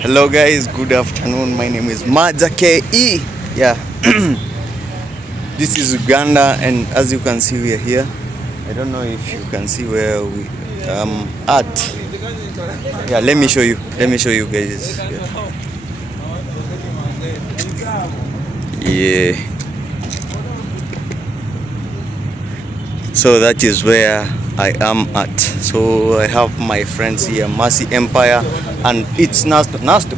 Hello guys, good afternoon. My name is Maja KE. Yeah. This is Uganda, and as you can see we are here. I don't know if you can see where we at. Yeah, let me show you. Let me show you guys. Yeah. So that is where I am at. So I have my friends here, Mercy Empire, and it's Nasto. Nasto.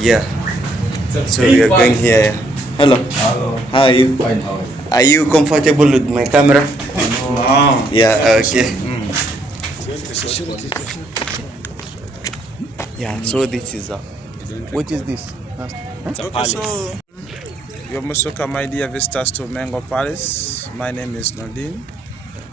Yeah. So we are going here. Hello. Hello. How are you? Fine. How are you? Are you comfortable with my camera? No. Yeah. Okay. Yeah. So this is what is this? It's a palace. So you're most welcome, my dear visitors, to Mengo Palace. My name is Nordin,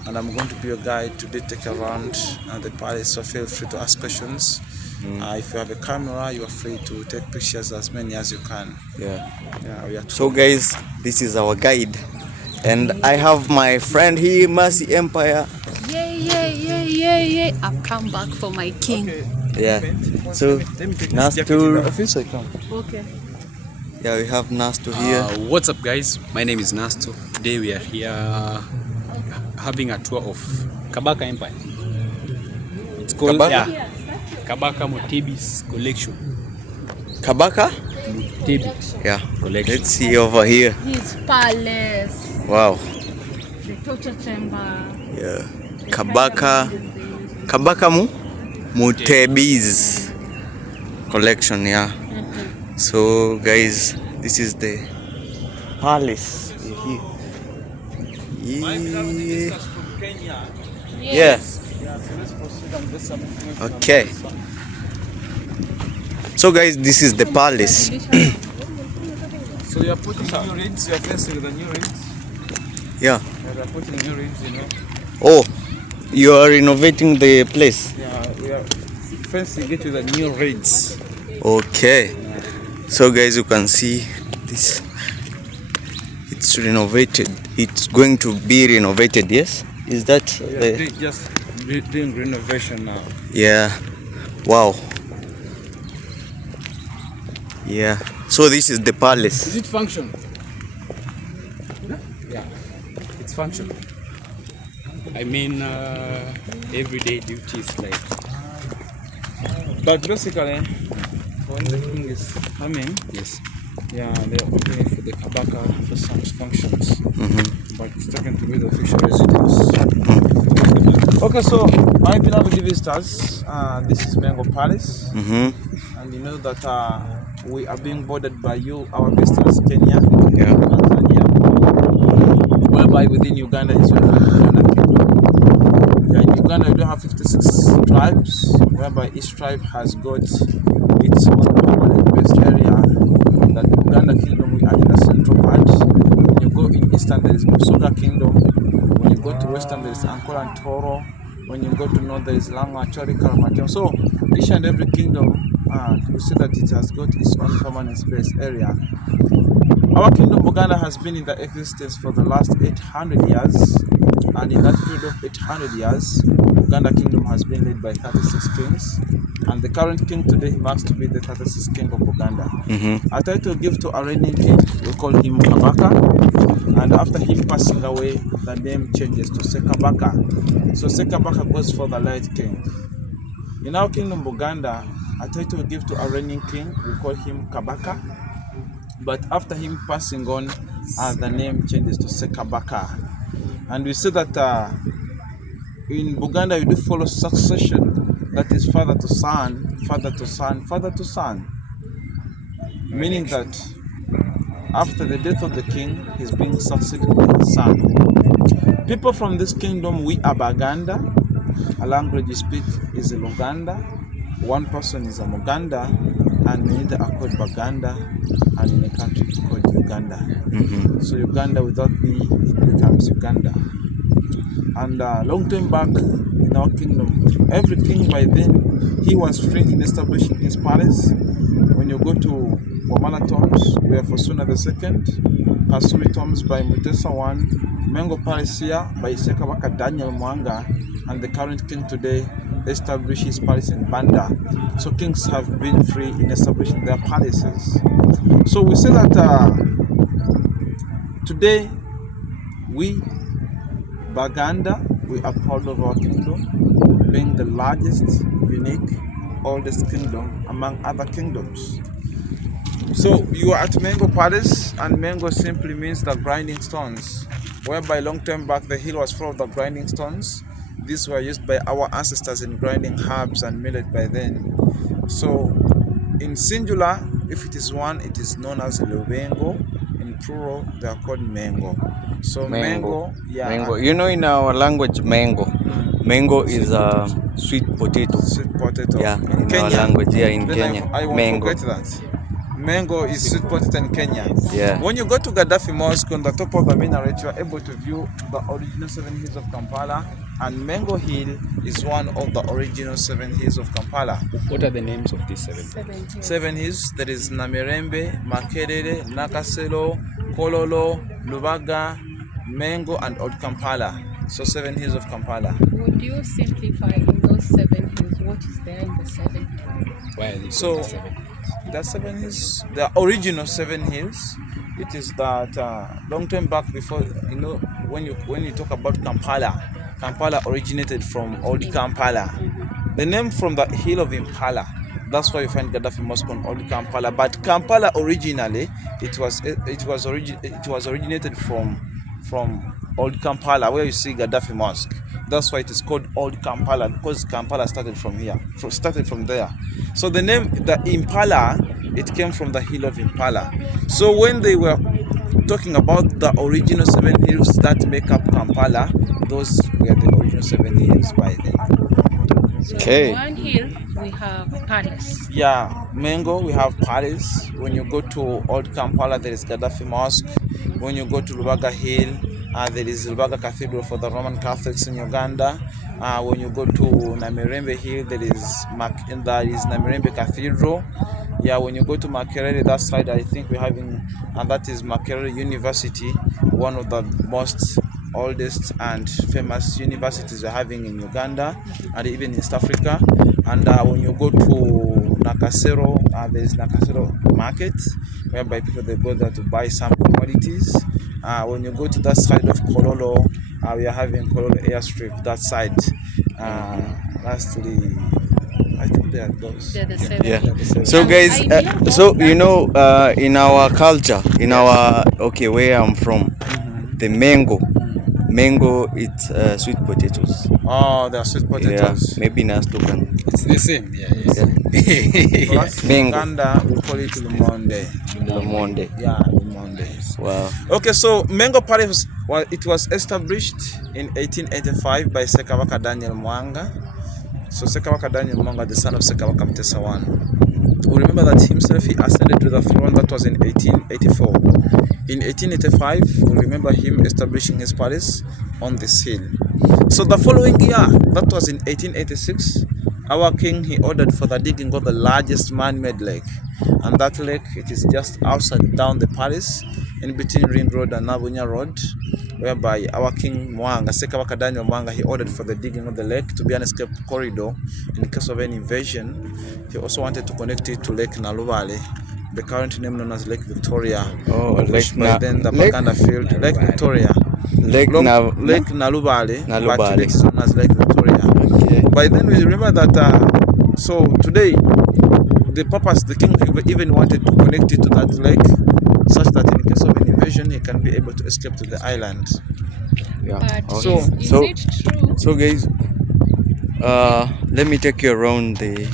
and I'm going to be your guide today. Take around the palace. So feel free to ask questions. If you have a camera, you are free to take pictures as many as you can. Yeah. Yeah. So guys, this is our guide, and I have my friend here, Mercy Empire. Yay. I've come back for my king. Okay. Yeah. So Nasto. Okay. Yeah, we have Nasto here. What's up, guys? My name is Nasto. Today we are here having a tour of Kabaka Empire. It's called Kabaka? Kabaka Mutebi's collection. Kabaka? Mutebi. Yeah. Collection. Let's see over here. His palace, Wow. the torture chamber. Yeah. Kabaka Mutebi's collection. Yeah. So guys, this is the palace here. Yeah. Yeah. Okay. So guys, this is the palace. So you're putting new reeds. You're fencing with the new reeds. Yeah. We're putting new reeds. Oh, you are renovating the place. Yeah, we are fencing it with the new reeds. Okay. So guys, you can see this. It's renovated. It's going to be renovated. Yes. Is that? So we are just doing renovation now. Yeah. Wow. Yeah. So this is the palace. Is it function? Yeah, it's function. I mean, everyday duties like. But basically, when the king is coming, Yes. yeah, they're opening for the Kabaka for some functions. But it's taken to be the official residence. Okay, so my beloved visitors, this is Mengo Palace, and you know that we are being bordered by you, our visitors, Kenya, Yeah. Tanzania, whereby within Uganda is your Uganda kingdom. Yeah, in Uganda, we do have 56 tribes, whereby each tribe has got its own permanent base area. That Uganda kingdom, we are in the central part. When you go in eastern, there is Musoga kingdom. When you go to western, there is Ankola and Toro. When you go to north, there is Langa, Chori, Karamateo. So each and every kingdom, you see that it has got its own permanent space area. Our kingdom, Uganda, has been in the existence for the last 800 years. And in that period of 800 years, Uganda kingdom has been led by 36 kings. And the current king today marks to be the 36th king of Uganda. A title give to a reigning king, we call him Kabaka. And after him passing away, the name changes to Sekabaka. So Sekabaka goes for the light king. In our kingdom, Uganda, a title give to a reigning king, we call him Kabaka. But after him passing on, the name changes to Sekabaka. And we see that in Uganda, you do follow succession. That is father to son, father to son, father to son. Meaning that after the death of the king, he's being succeeded by his son. People from this kingdom, we are Baganda. A language you speak is Luganda. One person is a Muganda, and many are called Baganda, and in a country it's called Uganda. So Uganda without B, it becomes Uganda. And long time back in our kingdom, every king by then, he was free in establishing his palace. When you go to Wamala tombs, where for Suna II, Pasuri Tombs by Mutesa I, Mengo Palace here by Kabaka Daniel Mwanga, and the current king today established his palace in Banda. So kings have been free in establishing their palaces. So we say that today we, Baganda, we are proud of our kingdom, being the largest, unique, oldest kingdom among other kingdoms. So you are at Mengo Palace, and Mengo simply means the grinding stones, whereby long time back the hill was full of the grinding stones. These were used by our ancestors in grinding herbs and millet by then. So in singular, if it is one, it is known as Lubengo. In plural, they are called Mengo. So mango, yeah. Mango. You know, in our language, mango. Mango is a sweet potato. Sweet potato. Yeah, in in Kenya, our language, yeah, in then Kenya. I won't mango. forget that. Mango is sweet potato in Kenya. Yeah. When you go to Gaddafi Mosque, on the top of the minaret, you are able to view the original 7 hills of Kampala, and Mango Hill is one of the original 7 hills of Kampala. What are the names of these 7? 7 hills. There is Namirembe, Makerere, Nakasero, Kololo, Lubaga, Mengo, and Old Kampala. So 7 hills of Kampala. Would you simplify in those 7 hills what is there in the 7 hills? Why are these So 7? the 7 hills, the original 7 hills, it is that long time back before, you know, when you talk about Kampala originated from Old Kampala. The name from the hill of Impala. That's why you find Gaddafi Mosque on Old Kampala. But Kampala originally, it was originated from Old Kampala, where you see Gaddafi Mosque. That's why it is called Old Kampala, because Kampala started from there. So the name, the Impala, it came from the hill of Impala. So when they were talking about the original 7 hills that make up Kampala, those were the original 7 hills by then. So Okay. one hill we have Paris. Yeah, Mengo, we have Paris. When you go to Old Kampala, there is Gaddafi Mosque. When you go to Lubaga Hill, there is Lubaga Cathedral for the Roman Catholics in Uganda. When you go to Namirembe Hill, there is Namirembe Cathedral. Yeah, when you go to Makerere, that side, I think we're having, and that is Makerere University, one of the most oldest and famous universities we're having in Uganda and even in East Africa. And when you go to Nakasero, there is Nakasero Market, whereby people they go there to buy some commodities. When you go to that side of Kololo, we are having Kololo Airstrip, that side. Lastly, I think they are those. They're the 7 Yeah. hills. So And guys, I know so that- you know, in our culture, in our where I'm from, the mango, it's sweet potatoes. Oh, they are sweet Yeah, potatoes. maybe Nasto can. It's the same, yeah. For us in Mango. Uganda, we call it Lumonde. Lumonde. Yeah, Lumonde. Wow. Okay, so Mengo Palace, it was established in 1885 by Kabaka Daniel Mwanga. So Kabaka Daniel Mwanga, the son of Kabaka Mutesa I. We remember that himself, he ascended to the throne. That was in 1884. In 1885, we remember him establishing his palace on this hill. So the following year, that was in 1886, our king, he ordered for the digging of the largest man-made lake. And that lake, it is just outside down the palace, in between Ring Road and Nabunya Road, whereby our king Mwanga, Kabaka Daniel Mwanga, he ordered for the digging of the lake to be an escape corridor in case of any invasion. He also wanted to connect it to Lake Nalubale, the current name known as Lake Victoria. Oh, which by then the Lake Baganda field, Lake Victoria. Lake Lake Nalubale, but Nalubale. today it's known as Lake Victoria. Okay. By then we remember that, so today, the king even wanted to connect it to that lake, such that in case of an invasion, he can be able to escape to the island. Yeah. But Okay. is So it true? so guys, let me take you around the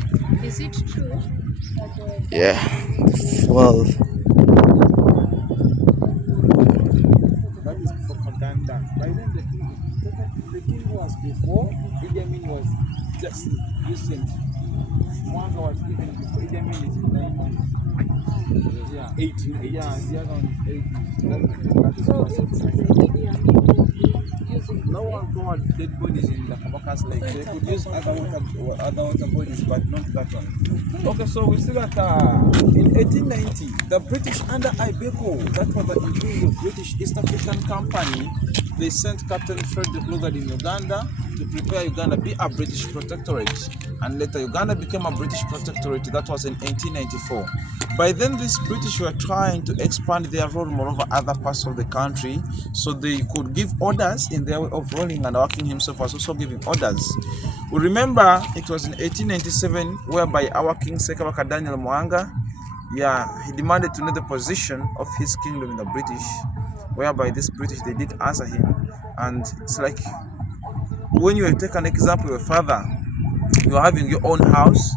Is it true that yeah. Well, That is propaganda. By then the king was before, Idi Amin was just recent. Mwanga was even before, Idi Amin is in 90s. Yeah. 1880s. Yeah, the other one is 80s. so it's Idi Amin using No one got dead bodies in the Kabaka's lake. They could use other water bodies, but not that one. Okay, so we see that in 1890, the British under Ibeco, that was the Imperial British East African Company, they sent Captain Fred de Blogard in Uganda to prepare Uganda be a British protectorate. And later Uganda became a British protectorate. That was in 1894. By then, these British were trying to expand their role more over other parts of the country, so they could give orders in their way of ruling, and our king himself was also giving orders. We remember it was in 1897 whereby our king Kabaka Daniel Mwanga, he demanded to know the position of his kingdom in the British, whereby this British, they did answer him. And it's like when you take an example, your father, you are having your own house,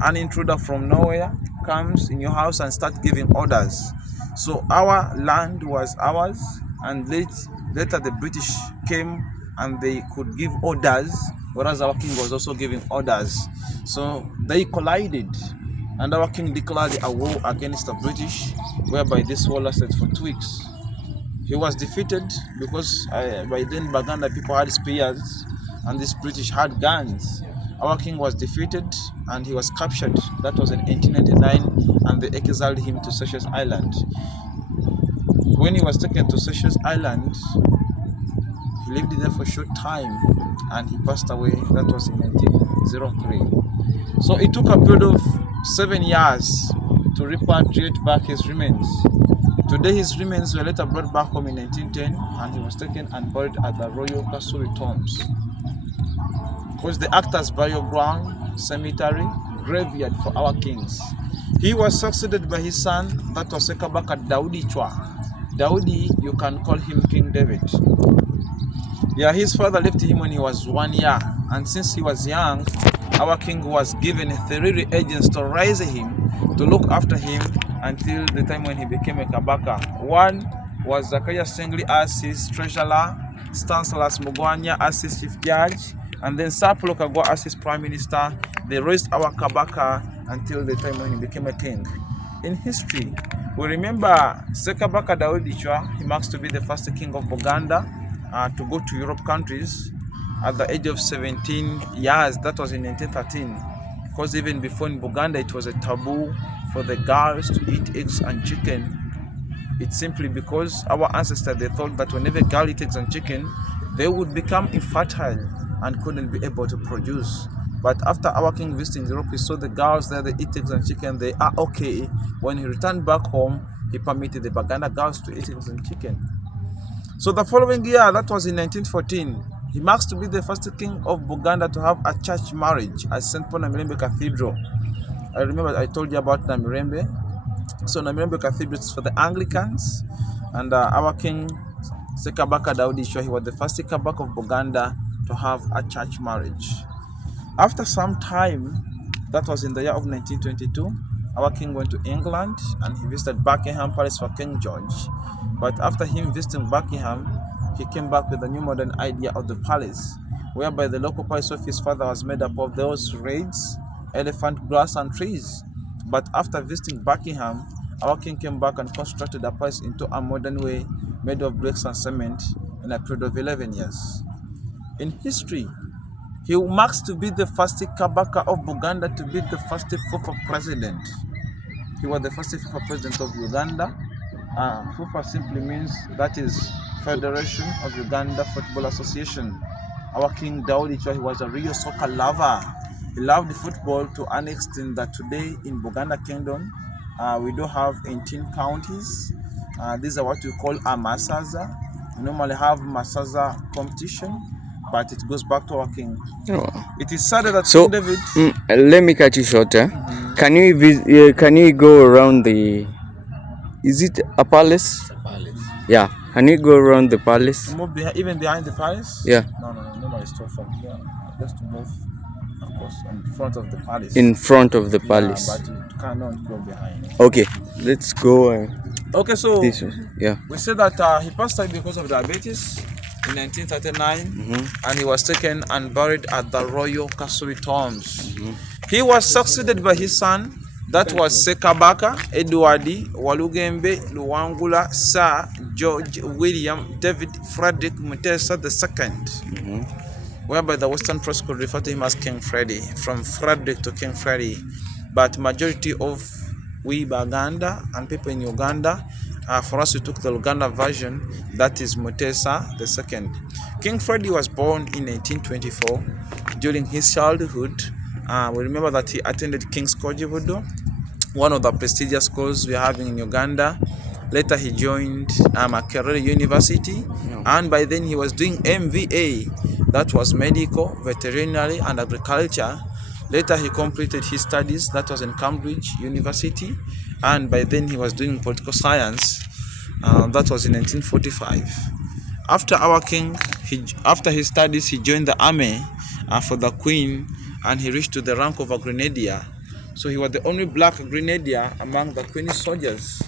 an intruder from nowhere comes in your house and start giving orders. So our land was ours, and later the British came and they could give orders, whereas our king was also giving orders. So they collided, and our king declared a war against the British, whereby this war lasted for 2 weeks. He was defeated because by then Baganda people had spears and these British had guns. Our king was defeated and he was captured. That was in 1899, and they exiled him to Seychelles Island. When he was taken to Seychelles Island, he lived there for a short time and he passed away. That was in 1903. So it took a period of 7 years to repatriate back his remains. Today his remains were later brought back home in 1910, and he was taken and buried at the Royal Kasuri Tombs, because they act as burial ground, cemetery, graveyard for our kings. He was succeeded by his son, that was Kabaka Daudi Chwa. Daudi, you can call him King David. Yeah, his father left him when he was 1 year, and since he was young, our king was given 3 agents to raise him, to look after him until the time when he became a Kabaka. One was Zakaria Sengli as his treasurer, Stanislas Mugwanya as his chief judge, and then Sapulo Kagwa as his prime minister. They raised our Kabaka until the time when he became a king. In history, we remember Sekabaka Daudi Chwa. He marks to be the first king of Uganda to go to Europe countries at the age of 17 years. That was in 1913. Because even before in Uganda, it was a taboo for the girls to eat eggs and chicken. It's simply because our ancestors, they thought that whenever a girl eats eggs and chicken, they would become infertile and couldn't be able to produce. But after our king visiting Europe, he saw the girls there, they eat eggs and chicken, they are okay. When he returned back home, he permitted the Baganda girls to eat eggs and chicken. So the following year, that was in 1914, he marks to be the first king of Buganda to have a church marriage at St. Paul Namirembe Cathedral. I remember I told you about Namirembe. So Namirembe Cathedral is for the Anglicans, and our king Sekabaka Daudi Chwa, he was the first Kabaka of Buganda to have a church marriage. After some time, that was in the year of 1922, our king went to England and he visited Buckingham Palace for King George. But after him visiting Buckingham, he came back with a new modern idea of the palace, whereby the local palace of his father was made up of those reeds, elephant grass and trees. But after visiting Buckingham, our king came back and constructed the palace into a modern way, made of bricks and cement, in a period of 11 years. In history, he marks to be the first Kabaka of Buganda to be the first FUFA president. He was the first FUFA president of Uganda. FUFA simply means, that is Federation of Uganda Football Association. Our King Daudi Chwa, he was a real soccer lover. He loved football to an extent that today in Buganda Kingdom, we do have 18 counties. These are what we call a Masaza. We normally have Masaza competition, but it goes back to our king. Oh. It is said that So, King David... let me cut you short. Can you go around the... Is it a palace? It's a palace. Yeah. Can you go around the palace? Move even behind the palace? Yeah. No. Normally start from here. Just to move, of course, in front of the palace. In front of the palace. Yeah, but you cannot go behind. Okay, let's go. Okay, so This way. Yeah. we said that he passed away because of diabetes in 1939, and he was taken and buried at the Royal Kasuri Tombs. He was succeeded by his son, That was Kabaka, Edward, Walugembe, Luangula, Sir George William David Frederick Mutesa II, whereby the Western press could refer to him as King Freddy, from Frederick to King Freddy. But majority of we Baganda and people in Uganda, for us we took the Uganda version, that is Mutesa II. King Freddy was born in 1824. During his childhood, we remember that he attended King's Kojibudo, one of the prestigious schools we are having in Uganda. Later he joined Makerere University, and by then he was doing MVA, that was medical, veterinary and agriculture. Later he completed his studies, that was in Cambridge University, and by then he was doing political science, that was in 1945. After our king, after his studies, he joined the army for the Queen, and he reached to the rank of a grenadier. So he was the only black grenadier among the Queen's soldiers.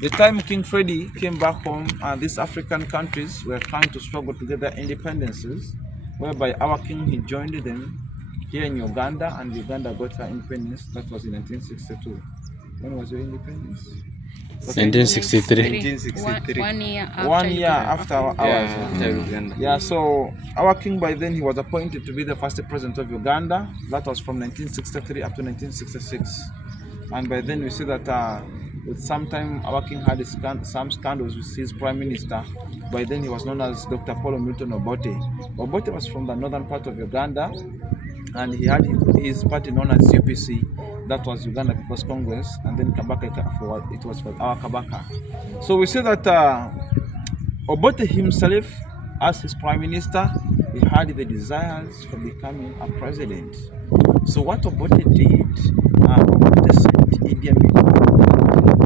The time King Freddy came back home, these African countries were trying to struggle to get their independences, whereby our king, he joined them here in Uganda, and Uganda got her independence. That was in 1962. When was your independence? 1963. 1963. 1 year After after ours. After Uganda. Yeah, so our king by then, he was appointed to be the first president of Uganda. That was from 1963 up to 1966. And by then we see that with some time our king had some scandals with his prime minister. By then he was known as Dr. Paul Milton Obote. Obote was from the northern part of Uganda, and he had his party known as UPC. That was Uganda People's Congress, and then Kabaka, it was for our Kabaka. So we see that Obote himself, as his prime minister, he had the desires for becoming a president. So what Obote did, Obote sent Idi Amin in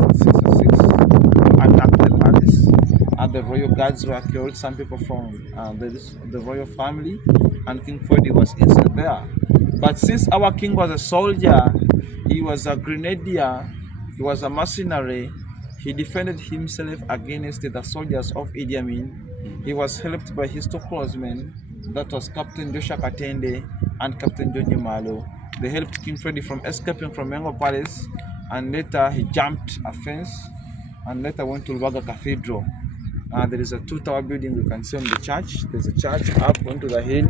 1966 to attack the palace. The royal guards were killed, some people from the royal family, and King Freddy was inside there. But since our king was a soldier, he was a grenadier, he was a mercenary, he defended himself against the soldiers of Idi Amin. He was helped by his two close men, that was Captain Joshua Katende and Captain John Malo. They helped King Freddy from escaping from Mengo Palace, and later he jumped a fence and later went to Lubaga Cathedral. There is a 2-tower building you can see on the church. There's a church up onto the hill.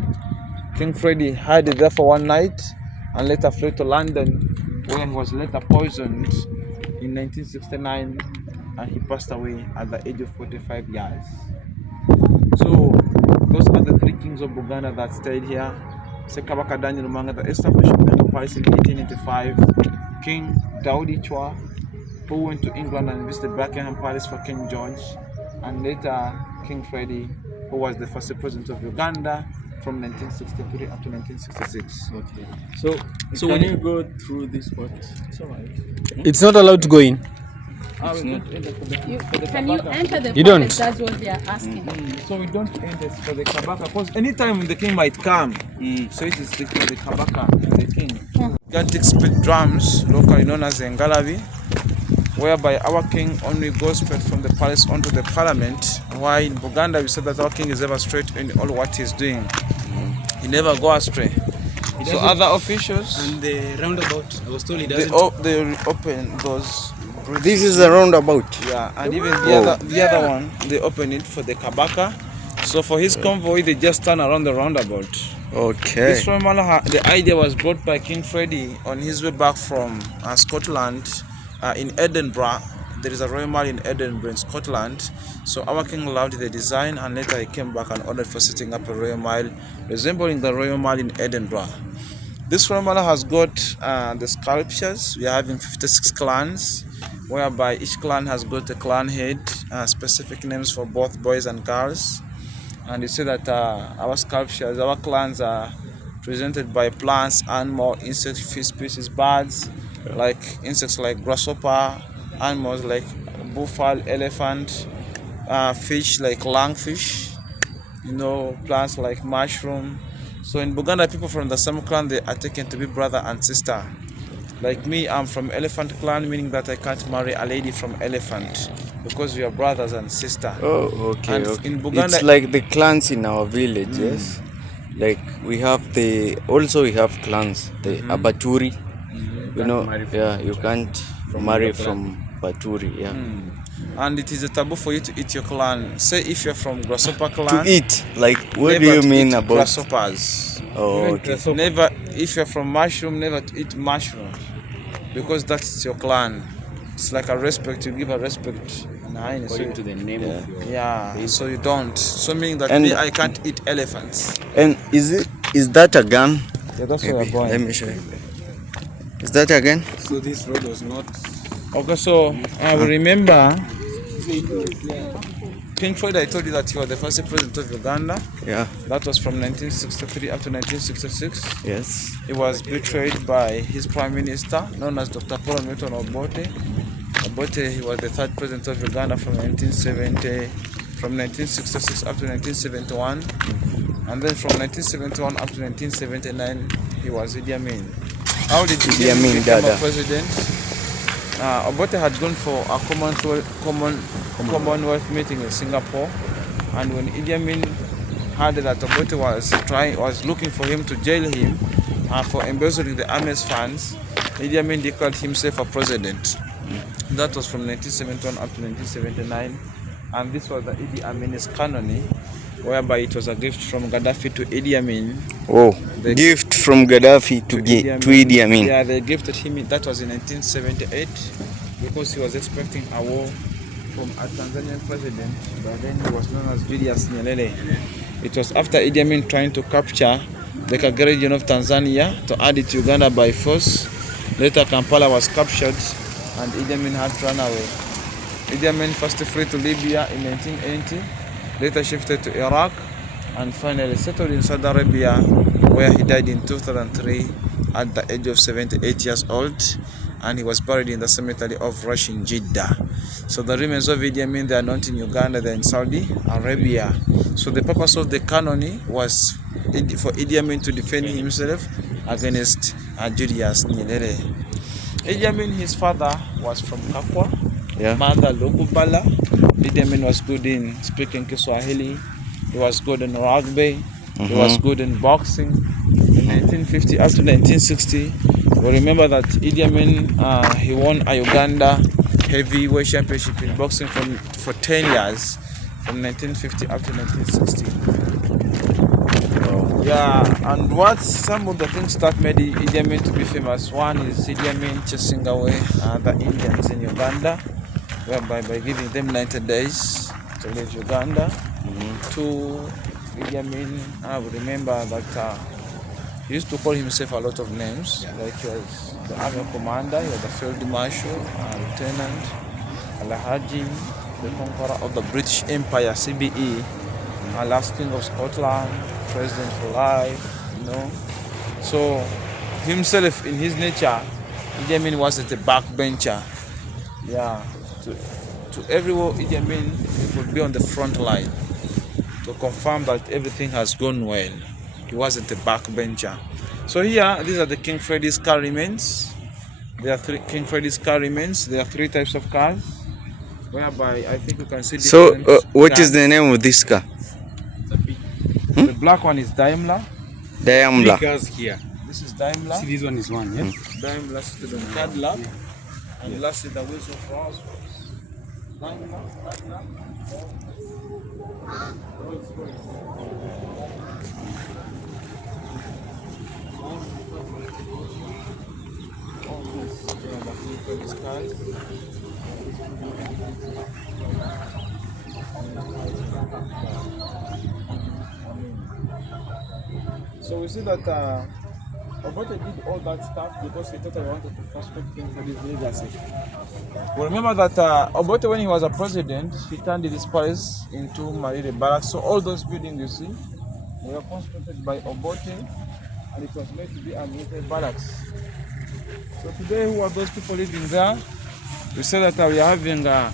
King Freddy hid there for one night and later fled to London, where he was later poisoned in 1969, and he passed away at the age of 45 years. So those are the three kings of Uganda that stayed here. Kabaka Daniel Manga, the establishment of Paris in 1885. King Daudi Chwa, who went to England and visited Buckingham Palace for King George, and later King Freddy, who was the first president of Uganda from 1963 up to 1966. Okay. So can when you go through this part? It's alright. it's not allowed to go in. Can you enter the You palace? don't. That's what they are asking. So we don't enter for the Kabaka, because anytime the king might come, so it is the Kabaka, the king. Gigantic split drums, locally known as the Ngalabi, whereby our king only goes straight from the palace onto the parliament. While in Uganda we said that our king is ever straight in all what he's doing. He never go astray. So other officials, And the roundabout, I was told it doesn't. they open those. This is a roundabout. Yeah, and even the other one, they open it for the Kabaka. So for his convoy, they just turn around the roundabout. Okay. This the idea was brought by King Freddy on his way back from Scotland, in Edinburgh. There is a royal mile in Edinburgh, in Scotland. So our king loved the design, and later he came back and ordered for setting up a royal mile resembling the royal mile in Edinburgh. This royal mile has got the sculptures. We are having 56 clans, whereby each clan has got a clan head, specific names for both boys and girls. And you see that our sculptures, our clans are presented by plants, animal, insect, fish species, birds, like insects like grasshopper, animals like buffalo, elephant, fish like lungfish, plants like mushroom. So in Uganda, people from the same clan, they are taken to be brother and sister. Like me, I'm from elephant clan, meaning that I can't marry a lady from elephant because we are brothers and sister. Oh, okay. And Okay. in Uganda, It's like the clans in our village, yes. Like we have clans, the Abaturi, you can't marry from Paturi. Yeah. And it is a taboo for you to eat your clan. Say if you're from Grasshopper clan. To eat? Like, what do Never you to mean eat about? grasshoppers. Oh, okay. Never, if you're from mushroom, never to eat mushrooms, because that's your clan. It's like a respect, you give a respect and highness. According to the name of your So you don't. So meaning that And- me, I can't eat elephants. And is that a gun? Yeah, that's where Maybe. we're going. Let me show you. Is that a gun? So this road was not. Okay, so I will remember King Fred. I told you that he was the first president of Uganda. Yeah. That was from 1963 up to 1966. Yes. He was betrayed by his prime minister, known as Dr. Paul Milton Obote. Obote, he was the third president of Uganda from 1966 up to 1971, and then from 1971 up to 1979, he was Idi Amin. How did Idi Amin become a president? Obote had gone for a Commonwealth meeting in Singapore, and when Idi Amin heard that Obote was looking for him to jail him for embezzling the army's funds, Idi Amin declared himself a president. That was from 1971 up to 1979, and this was the Idi Amin's canony, whereby it was a gift from Gaddafi to Idi Amin. Oh, the gift from Gaddafi to Idi Amin. Yeah, they gifted him. That was in 1978, because he was expecting a war from a Tanzanian president, but then he was known as Julius Nyerere. It was after Idi Amin trying to capture the Kagera region of Tanzania to add it to Uganda by force. Later, Kampala was captured, and Idi Amin had to run away. Idi Amin first fled to Libya in 1980, later shifted to Iraq, and finally settled in Saudi Arabia, where he died in 2003 at the age of 78 years old, and he was buried in the cemetery of Rush in Jeddah. So the remains of Idi Amin, they are not in Uganda, they are in Saudi Arabia. So the purpose of the canony was for Idi Amin to defend himself against Julius Nyerere. Idi Amin, his father was from Kakwa, mother Lokubala. Idi Amin was good in speaking Kiswahili, he was good in rugby, he was good in boxing. In 1950 up to 1960, we remember that Idi Amin, he won a Uganda heavyweight championship in boxing for 10 years, from 1950 up to 1960. Yeah, and what's some of the things that made Idi Amin to be famous? One is Idi Amin chasing away the Indians in Uganda, whereby by giving them 90 days to leave Uganda. Two, Idi Amin, I would remember that he used to call himself a lot of names, like he was the army commander, he was the field marshal, lieutenant, Alhaji, the conqueror of the British Empire, CBE, last king of Scotland, president for life, So himself, in his nature, Idi Amin wasn't a backbencher. Yeah, to every war, Idi Amin would be on the front line to confirm that everything has gone well. He wasn't a backbencher. So here, these are the King Freddy's car remains. There are three King Freddy's car remains. There are three types of cars, whereby I think you can see different. So, what is the name of this car? The black one is Daimler. Daimler. Three cars here. This is Daimler. See, this one is one, yes? Daimler to the Cadillac. And lastly, the wheels of Rolls Royce. Daimler, Cadillac, Rolls Royce. So we see that Obote did all that stuff because he thought he wanted to frustrate him for his legacy. We remember that Obote, when he was a president, he turned this palace into Marire Barracks. So all those buildings you see were constructed by Obote, and it was made to be a military barracks. So today, who are those people living there? We say that we are having a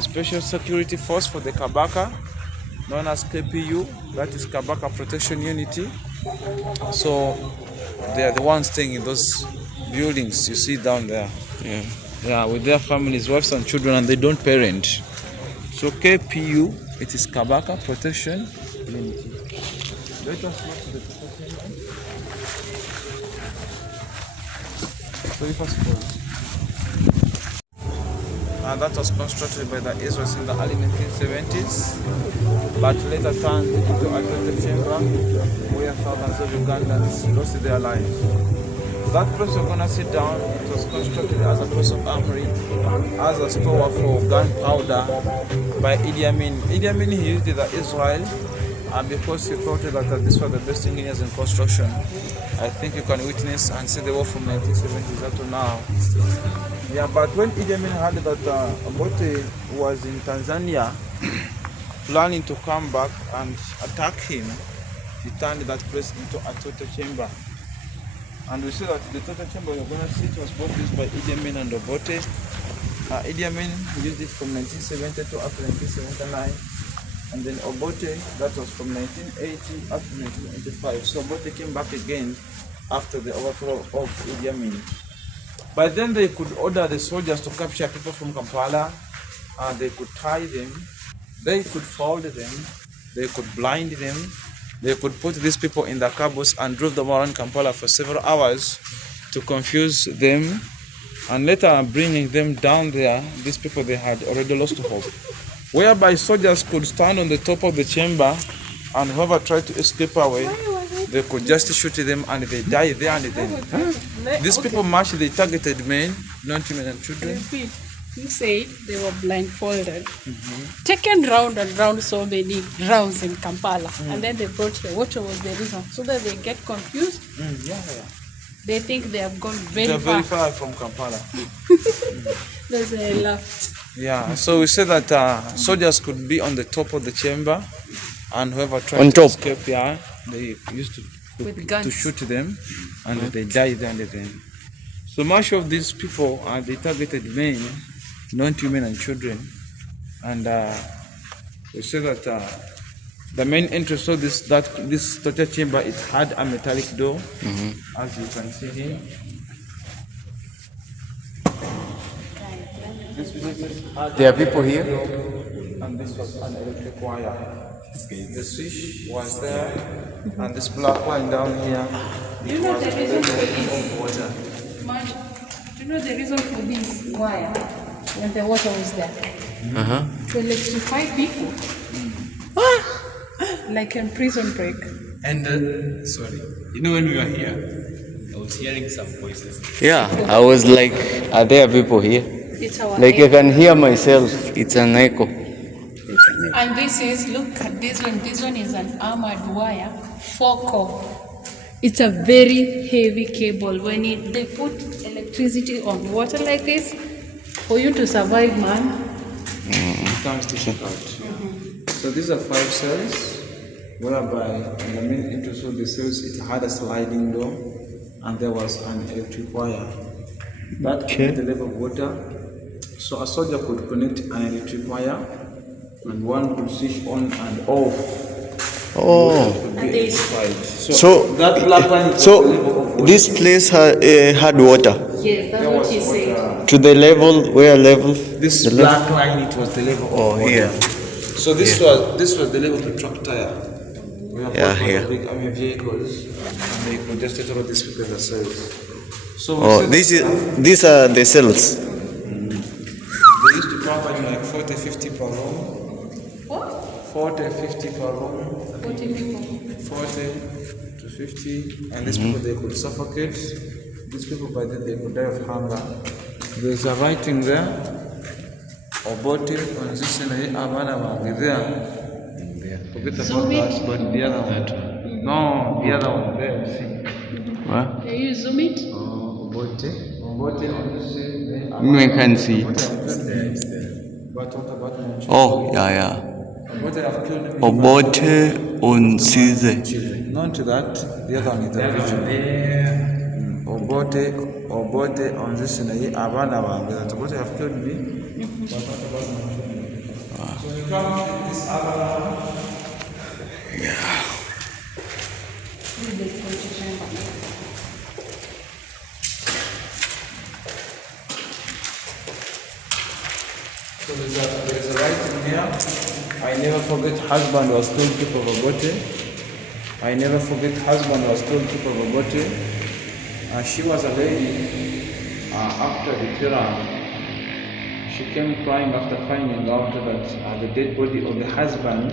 special security force for the Kabaka, known as KPU, that is Kabaka Protection Unity. So they are the ones staying in those buildings you see down there. Yeah, with their families, wives and children, and they don't parent. So KPU, it is Kabaka Protection Unity. Let us look to the protection line. So we fast forward. That was constructed by the Israelis in the early 1970s, but later turned into a torture chamber where thousands of Ugandans lost their lives. That place we're gonna sit down, it was constructed as a place of armory, as a store for gunpowder by Idi Amin. Idi Amin, he used it at Israel because he thought that this was the best engineers in construction. I think you can witness and see the war from 1970s up to now. Yeah, but when Idi Amin heard that Obote was in Tanzania planning to come back and attack him, he turned that place into a torture chamber. And we see that the torture chamber we're going to see was both used by Idi Amin and Obote. Idi Amin used it from 1970 to up to 1979. And then Obote, that was from 1980 up to 1985. So Obote came back again after the overthrow of Idi Amin. By then they could order the soldiers to capture people from Kampala, they could tie them, they could fold them, they could blind them, they could put these people in the caboose and drove them around Kampala for several hours to confuse them, and later bringing them down there, these people, they had already lost hope. Whereby soldiers could stand on the top of the chamber, and whoever tried to escape away, they could just shoot them and they die there and then. These people marched, they targeted men, not women and children. You said they were blindfolded, taken round and round so many rounds in Kampala, and then they brought here. What was the reason? So that they get confused. They think they have gone They're very far from Kampala. There's a left. Yeah, so we say that soldiers could be on the top of the chamber, and whoever tried to escape, they used to shoot them, and they died there and then. So much of these people, they targeted men, not women and children, and we say that the main entrance of this torture chamber, it had a metallic door, as you can see here. There are people here. And this was an electric wire. The switch was there, and this black line down here. Do you know the reason for this? Do you know the reason for this wire when the water was there? To electrify people. Like in Prison Break. And sorry, you know when we were here, I was hearing some voices. Yeah, I was like, are there people here? It's our Like I can hear myself. It's an echo. And this is, look at this one. This one is an armored wire, 4-core. It's a very heavy cable. When they put electricity on water like this, for you to survive, man. It comes to check out. So these are 5 cells, whereby in the main entrance of the cells, it had a sliding door, and there was an electric wire that came to the level of water. So a soldier could connect an electric wire, and one could switch on and off. Oh. So that black line. So this place had water. Yes, that's what he said. To the level, where level? This black line, it was the level of water. Here. So this was the level of the truck tire. Yeah, here. Big army vehicles, and they congested all of these people themselves. So these are the cells. They used to provide like 40, 50 per room. What? 40, 50 per room. 40 people. 40 to 50, and these people, they could suffocate. These people, by then, they could die of hunger. There's a writing there. Obote onzisene abana bange there. Forget about that, but the other one. No, the other one there. See. What? Can you zoom it? Obote onzisene. I can see it. But what about Oh, yeah. Obote have killed Obote onsize. children. Not to that, the other one is the original. Obote onzisene abana bange that Obote have killed me. So we come to this other one. So there is a writing here. I never forget husband was told people of Obote. I never forget husband was told people of Obote. She was a lady after the Tiran, she came crying after finding out that the dead body of the husband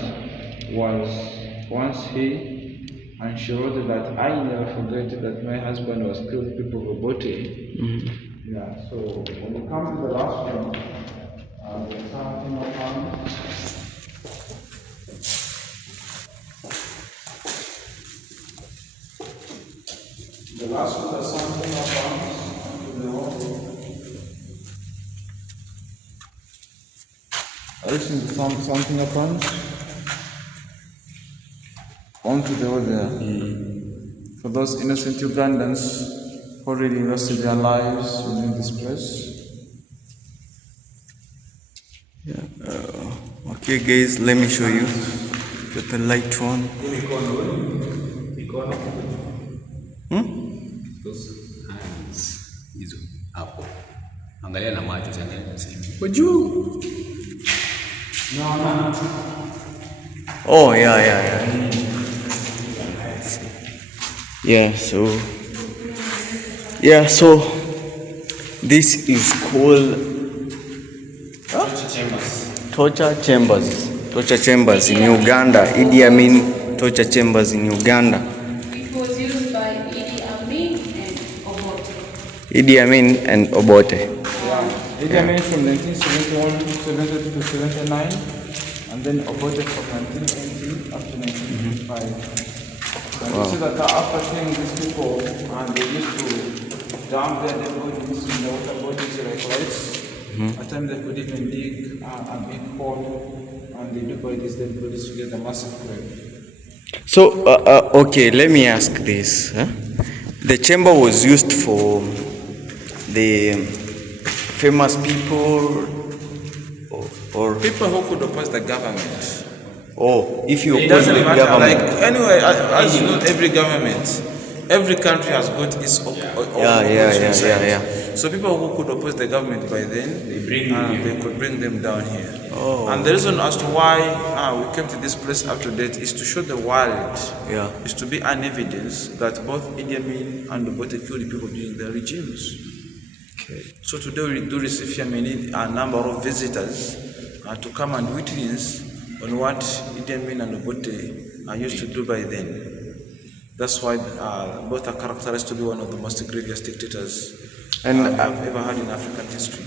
was once he, and she wrote that I never forget that my husband was killed people of Obote. Yeah, so when we come to the last one, there's something upon the last one, there's something upon the one. Listen to something upon onto the order for those innocent Ugandans who already invested their lives within this place. Yeah. Okay, guys, let me show you. Put the light on. Those hands hizo hapo. Angalia na macho changanya sehemu. Kwa juu. No. Oh, yeah. So this is called torture chambers in Uganda. Idi Amin torture chambers in Uganda. It was used by Idi Amin and Obote. Idi Amin and Obote. Idi Amin from 1971 to 79, and then Obote from 1980 up to 1985. And you see that after killing these people, and they used to dump their dead bodies in the water bodies like rights. At times they could even dig a big hole, and they do bury these dead bodies to get a massive grave. So, okay, let me ask this. The chamber was used for the famous people or People who could oppose the government. oh, if you It oppose doesn't the matter. government. Like anyway, as you know, every government, every country has got its own opposition side. So people who could oppose the government by then, they could bring them down here. Oh. And the reason as to why we came to this place up to date is to show the world, is to be an evidence that both Idi Amin and Obote killed people during their regimes. Okay. So today we do receive here a number of visitors to come and witness on what Idi Amin and Obote used to do by then. That's why both are characterized to be one of the most grievous dictators I've ever had in African history.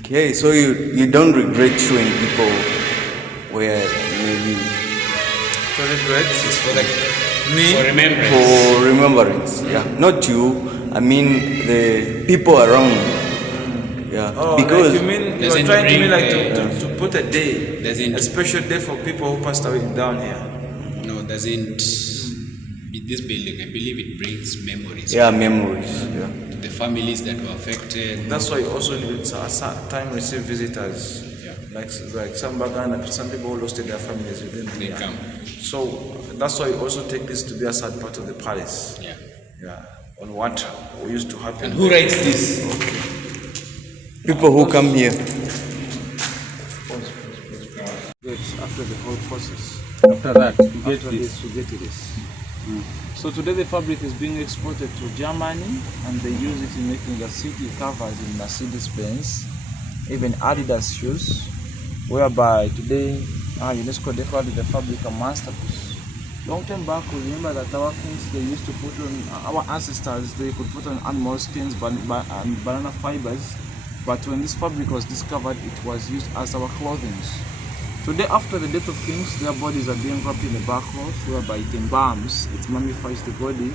Okay, so you don't regret showing people where maybe To regret is for For remembrance. for remembrance. Yeah, not you. I mean the people around. Yeah, Oh, because like you mean you're Doesn't trying to bring mean like the- to put a day, Doesn't- a special day for people who passed away down here. No, doesn't. This building, I believe it brings memories memories. Yeah. to the families that were affected. That's why also it's time receive visitors. Yeah. Like some Baganda, some people who lost their families within the They year. come. So that's why we also take this to be a sad part of the palace. Yeah. Yeah. On what used to happen. And who writes this? People who come here. Good, after the whole process. After that, you After this, we get to this. So today the fabric is being exported to Germany, and they use it in making the city covers in Mercedes-Benz, even Adidas shoes, whereby today UNESCO declared the fabric a masterpiece. Long time back, we remember that our kings, they used to put on, our ancestors, they could put on animal skins and banana fibers, but when this fabric was discovered, it was used as our clothing. Today, after the death of kings, their bodies are being wrapped in a bark cloth, whereby it embalms, it mummifies the body,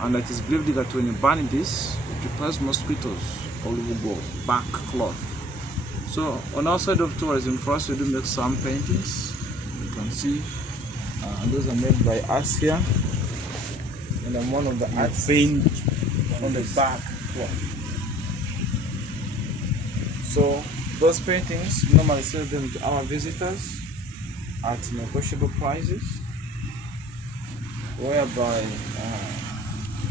and it is believed that when you burn this, it repels mosquitoes all over bark cloth. So, on our side of tourism, for us, we do make some paintings. You can see, and those are made by us here, and I'm one of the artists on the bark cloth. So, those paintings, we normally sell them to our visitors at negotiable prices, whereby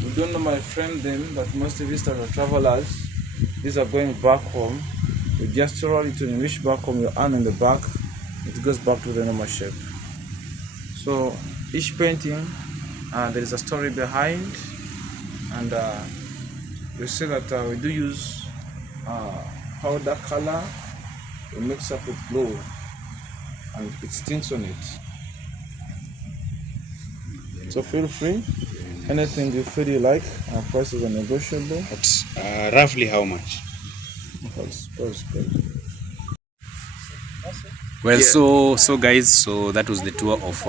we don't normally frame them, but most visitors are travelers. These are going back home. We just roll it when you reach back home, you earn on the back, it goes back to the normal shape. So each painting, there is a story behind, and you see that we do use powder color. We mix up with glue, and it stinks on it. So feel free. Anything you feel you like. Our prices are negotiable. But roughly how much? Pause. Well, so guys, so that was the tour of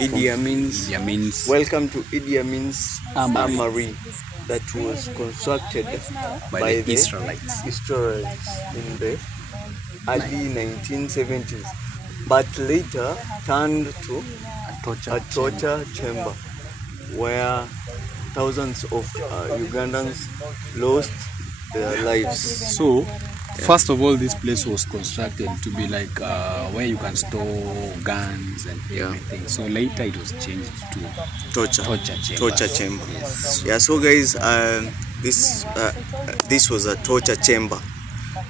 Idi Amin's. Welcome to Idi Amin's armory that was constructed by the Israelites in the early 1970s, but later turned to a torture chamber where thousands of Ugandans lost their lives. So, first of all, this place was constructed to be like where you can store guns and everything. So later it was changed to torture chamber. Yes. Yeah. So guys, this was a torture chamber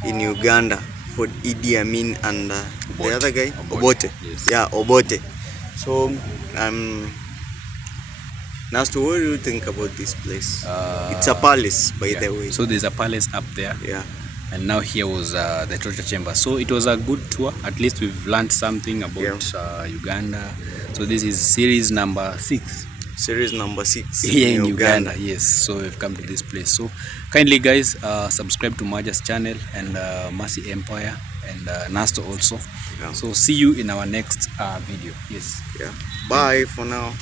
in Uganda for Idi Amin and the other guy Obote. Yes. Yeah, Obote. So Nasto, what do you think about this place? It's a palace, by the way. So there's a palace up there. Yeah. And now here was the torture chamber. So it was a good tour. At least we've learned something about Uganda. So this is series number 6. Series number 6 here in Uganda. Yes. So we've come to this place. So kindly guys, subscribe to Maja's channel and Mercy Empire and Nasto also. Yeah. So see you in our next video. Yes. Yeah. Bye for now.